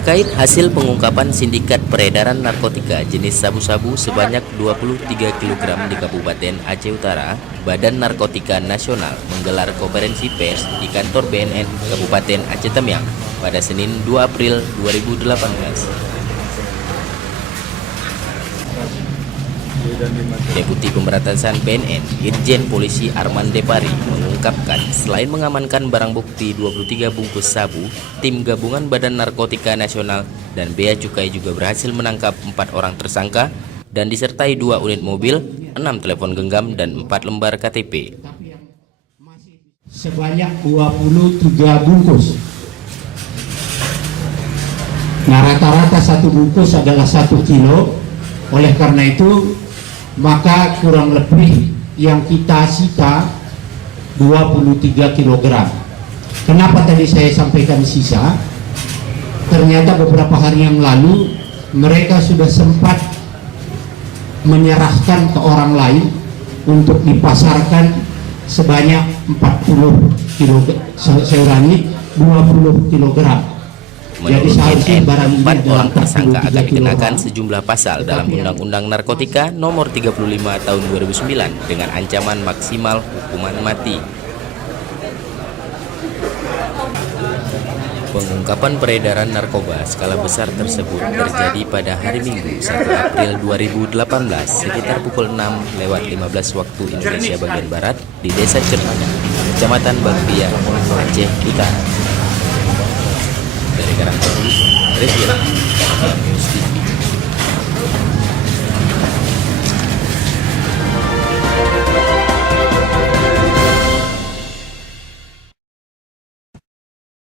Terkait hasil pengungkapan sindikat peredaran narkotika jenis sabu-sabu sebanyak 23 kg di Kabupaten Aceh Utara, Badan Narkotika Nasional menggelar konferensi pers di kantor BNN Kabupaten Aceh Tamiang pada Senin 2 April 2018. Deputi Pemberantasan BNN, Irjen Polisi Arman Depari mengungkapkan selain mengamankan barang bukti 23 bungkus sabu, tim gabungan Badan Narkotika Nasional dan Bea Cukai juga berhasil menangkap 4 orang tersangka dan disertai 2 unit mobil, 6 telepon genggam dan 4 lembar KTP. Sebanyak 23 bungkus. Nah, rata-rata satu bungkus adalah 1 kilo. Oleh karena itu, maka kurang lebih yang kita sita 23 kg. Kenapa tadi saya sampaikan sisa? Ternyata beberapa hari yang lalu mereka sudah sempat menyerahkan ke orang lain untuk dipasarkan sebanyak 40 kg, saya ulangi 20 kg. Menurut BNN, 4 orang tersangka akan dikenakan sejumlah pasal dalam Undang-Undang Narkotika Nomor 35 Tahun 2009 dengan ancaman maksimal hukuman mati. Pengungkapan peredaran narkoba skala besar tersebut terjadi pada hari Minggu 1 April 2018 sekitar pukul 6:15 waktu Indonesia bagian Barat di Desa Cermada, Kecamatan Bagbiar, Aceh Utara. Dari Karangturi, Revira, News TV.